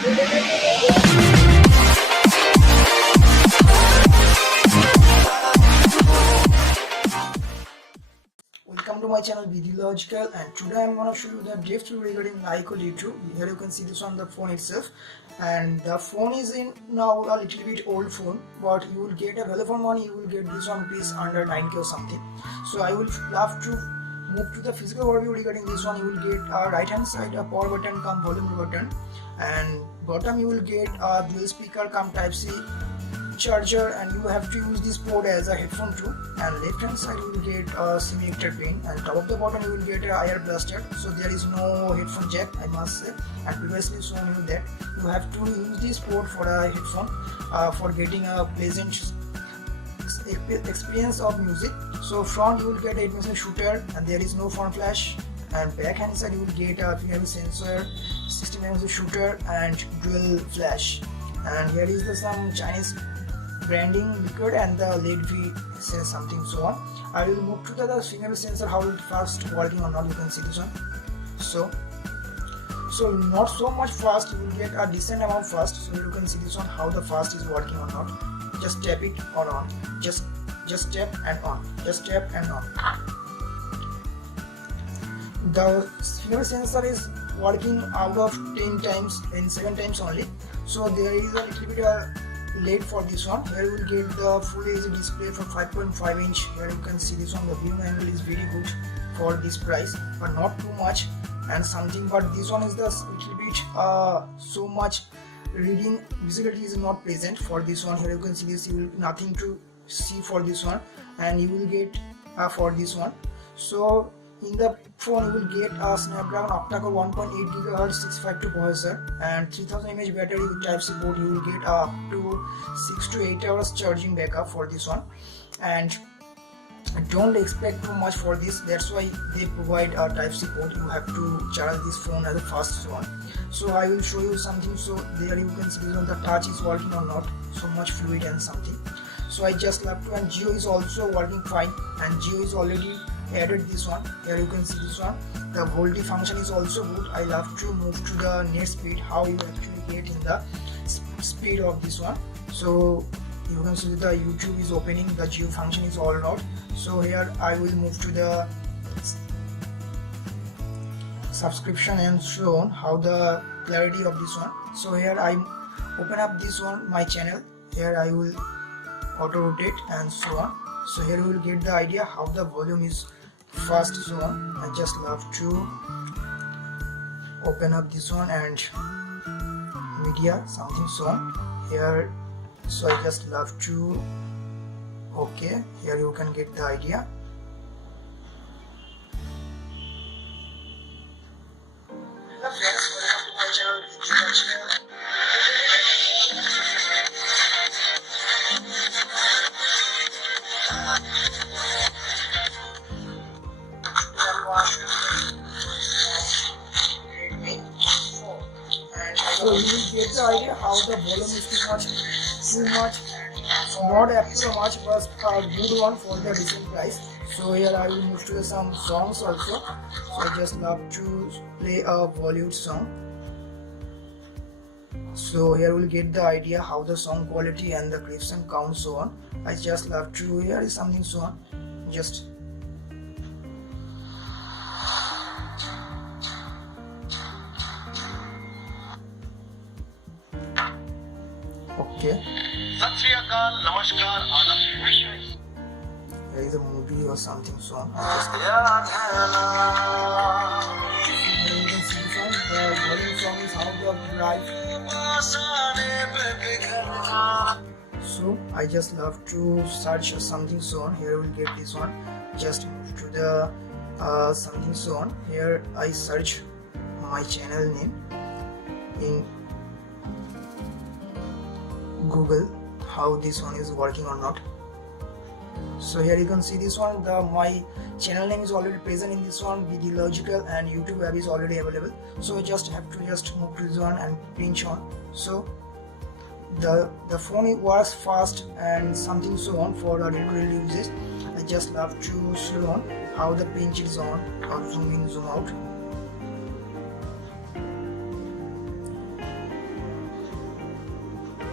Welcome to my channel Logical, and today I'm gonna show you the drift regarding LeEco D2. Here you can see this on the phone itself, and the phone is in now a little bit old phone, but you will get a value for money. You will get this one piece under 9K or something. So I will love to move to the physical overview regarding this one. You will get a right hand side a power button come volume button, and bottom you will get a dual speaker come Type-C charger, and you have to use this port as a headphone too. And left hand side you will get a SIM ejector pin, and top of the bottom you will get a IR blaster. So there is no headphone jack, I must say, and previously shown you that you have to use this port for a headphone for getting a pleasant experience of music. So front you will get 8mm shooter, and there is no front flash, and back hand side you will get a fingerprint sensor, 60mm shooter, and dual flash. And here is the some Chinese branding liquid and the LED V says something so on. I will move to the fingerprint sensor, how it fast working or not. You can see this one. So not so much fast, you will get a decent amount fast. So you can see this one how the fast is working or not. Just tap it or on. Just tap and on. Just tap and on. The fingerprint sensor is working out of 10 times in 7 times only. So there is a little bit LED for this one. Here you will get the full HD display for 5.5 inch. Here you can see this one. The view angle is very good for this price, but not too much and something. But this one is the little bit so much reading visibility is not present for this one. Here you can see this. You will nothing to see for this one, and you will get for this one. So in the phone you will get a Snapdragon octa-core 1.8 GHz 652 processor and 3000 mAh battery with Type-C port. You will get up to 6 to 8 hours charging backup for this one, and don't expect too much for this. That's why they provide a Type-C port. You have to charge this phone as a fast one. So I will show you something. So there you can see on the touch is working or not, so much fluid and something. So I just love to, and Geo is also working fine, and Geo is already added this one. Here you can see this one. The VoLTE function is also good. I love to move to the net speed, how you actually get in the speed of this one. So you can see the YouTube is opening, the Geo function is all out. So here I will move to the subscription and show on how the clarity of this one. So here I open up this one, my channel. Here I will auto rotate and so on. So here you will get the idea how the volume is fast so on. I just love to open up this one and media something so on here. So I just love to okay. Here you can get the idea. Hello friends, welcome to my channel. So you will get the idea how the volume is too much, not up to much, but a good one for the decent price. So here I will move to some songs also. So I just love to play a Bollywood song. So here we'll get the idea how the song quality and the clips and count so on. I just love to, here is something so on. Just okay. There is a movie or something so on. You can see from the volume song is how the drive. So I just love to search something so on. Here we will get this one. Just move to the something so on. Here I search my channel name in Google, how this one is working or not. So here you can see this one, my channel name is already present in this one, Logical, and YouTube app is already available. So I just have to move to this one and pinch on. So the phone works fast and something so on for the daily uses. I just love to show on how the pinch is on, or zoom in, zoom out.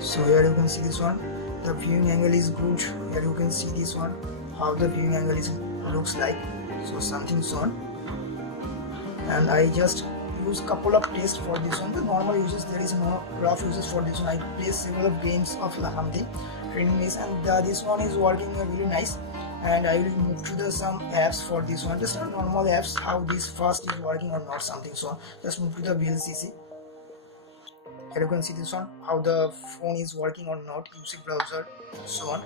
So here you can see this one, the viewing angle is good. Here you can see this one, how the viewing angle looks like. So something so on. And I just use couple of tests for this one. The normal uses, there is no rough uses for this one. I play several of games of something training this, and this one is working really nice. And I will move to the some apps for this one, just normal apps, how this first is working or not, something so on. Just move to the VLCC. Here you can see this one, how the phone is working or not, music browser, so on.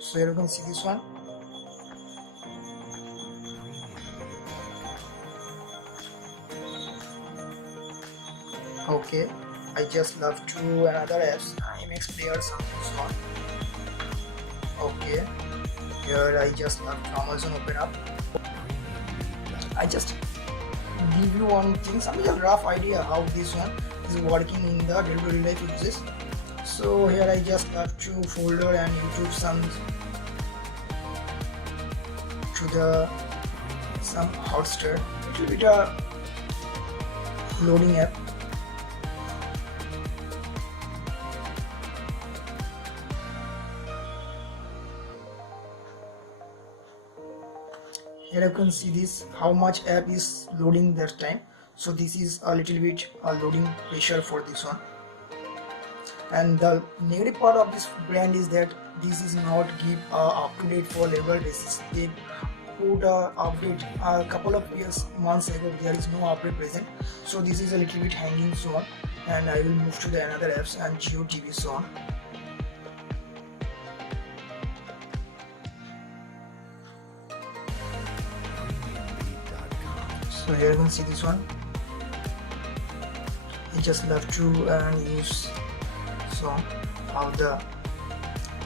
So here you can see this one. Okay, I just love to another apps, IMAX player, something so on. Okay, here I just love to Amazon open up. I just give you one thing, some rough idea how this one is working in the daily life uses. So here I just love to folder and YouTube some to the some Hotstar. It will be a loading app. Here you can see this, how much app is loading that time. So this is a little bit loading pressure for this one. And the negative part of this brand is that this is not give up to date for level basis. They put update a couple of months ago, there is no update present. So this is a little bit hanging so on. And I will move to the another apps and Geo TV so on. So here you can see this one. I just love to use so how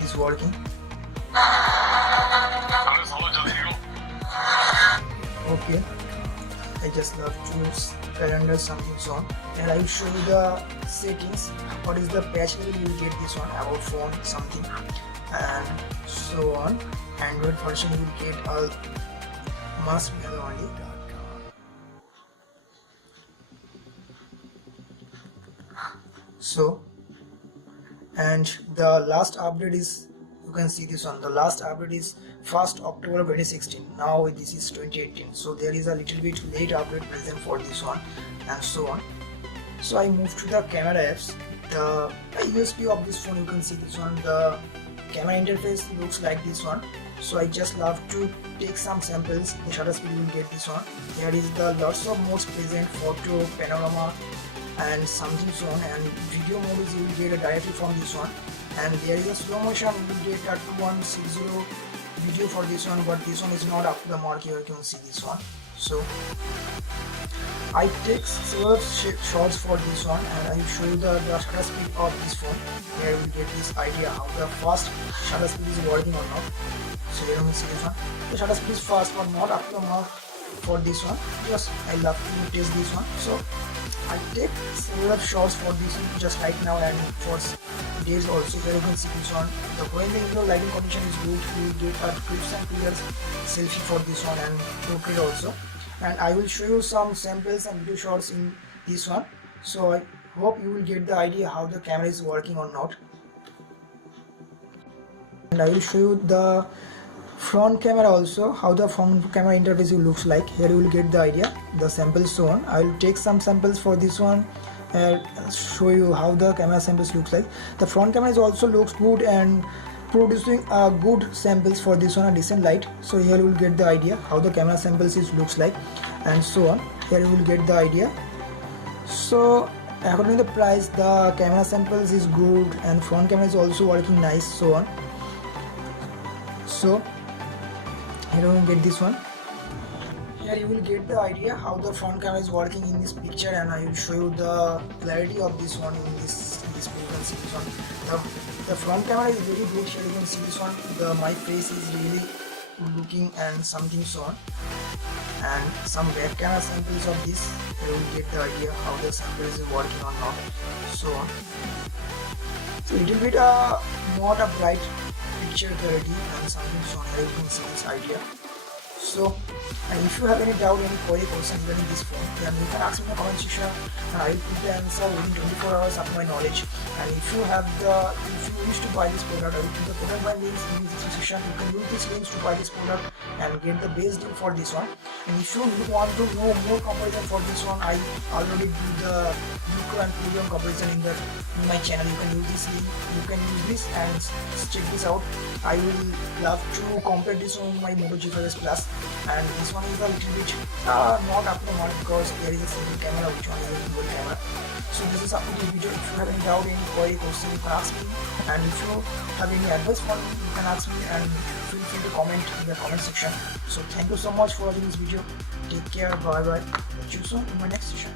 this working. Okay, I just love to calendar something so on, and I will show you the settings. What is the patch level you will get this one, about phone something and so on. Android version you will get all must be only. So, and the last update is, you can see this one, the last update is 1st October 2016. Now this is 2018, so there is a little bit late update present for this one and so on. So I move to the camera apps. The USP of this phone, you can see this one, the camera interface looks like this one. So I just love to take some samples. The shutter speed you will get this one. There is the lots of modes present, photo, panorama and something so on, and video modes you will get directly from this one. And there is a slow motion, you will get a 2160 video for this one, but this one is not up to the mark. Here you can see this one. So I take several shots for this one, and I will show you the shutter speed of this phone. Here you will get this idea how the fast shutter speed is working or not. So here you can see this one. The shutter speed is fast but not up to the mark for this one. Just I love to test this one. So I take several shots for this one just right now and for days also. Here you can see this one. When the indoor lighting condition is good, you will get a crisp and clear selfie for this one and portrait also. And I will show you some samples and video shots in this one. So I hope you will get the idea how the camera is working or not. And I will show you the front camera also, how the front camera interface looks like. Here you will get the idea, the samples so on. I will take some samples for this one and show you how the camera samples looks like. The front camera is also looks good and producing good samples for this one, a decent light. So here you will get the idea how the camera samples looks like and so on. Here you will get the idea. So according to the price, the camera samples is good and front camera is also working nice so on. So here you will get this one. Here you will get the idea how the front camera is working in this picture, and I will show you the clarity of this one in this picture. You can see this one. The front camera is very good. Here you can see this one. My face is really looking and something so on. And some back camera samples of this. You will get the idea how the sample is working or not. So on. So little bit not a bright picture clarity and something so on. Here you can see this idea. So, and if you have any doubt, any query, question regarding this phone, then you can ask me in the comment section, and I will put the answer within 24 hours of my knowledge. And if you wish to buy this product, I will put the product buy links in the description. You can use these links to buy this product and get the best deal for this one. And if you want to know more comparison for this one, I already do the LeEco and premium comparison in my channel. You can use this link, you can use this and check this out. I will love to compare this on my Moto G5s Plus, and this one is a little bit not up to mark because there is a single camera which one is a dual camera. So this is up to this video. If you have any doubt, any query, question, you can ask me, and if you have any advice for me, you can ask me and feel free to comment in the comment section. So thank you so much for watching this video. Take care, bye bye. See you soon in my next session.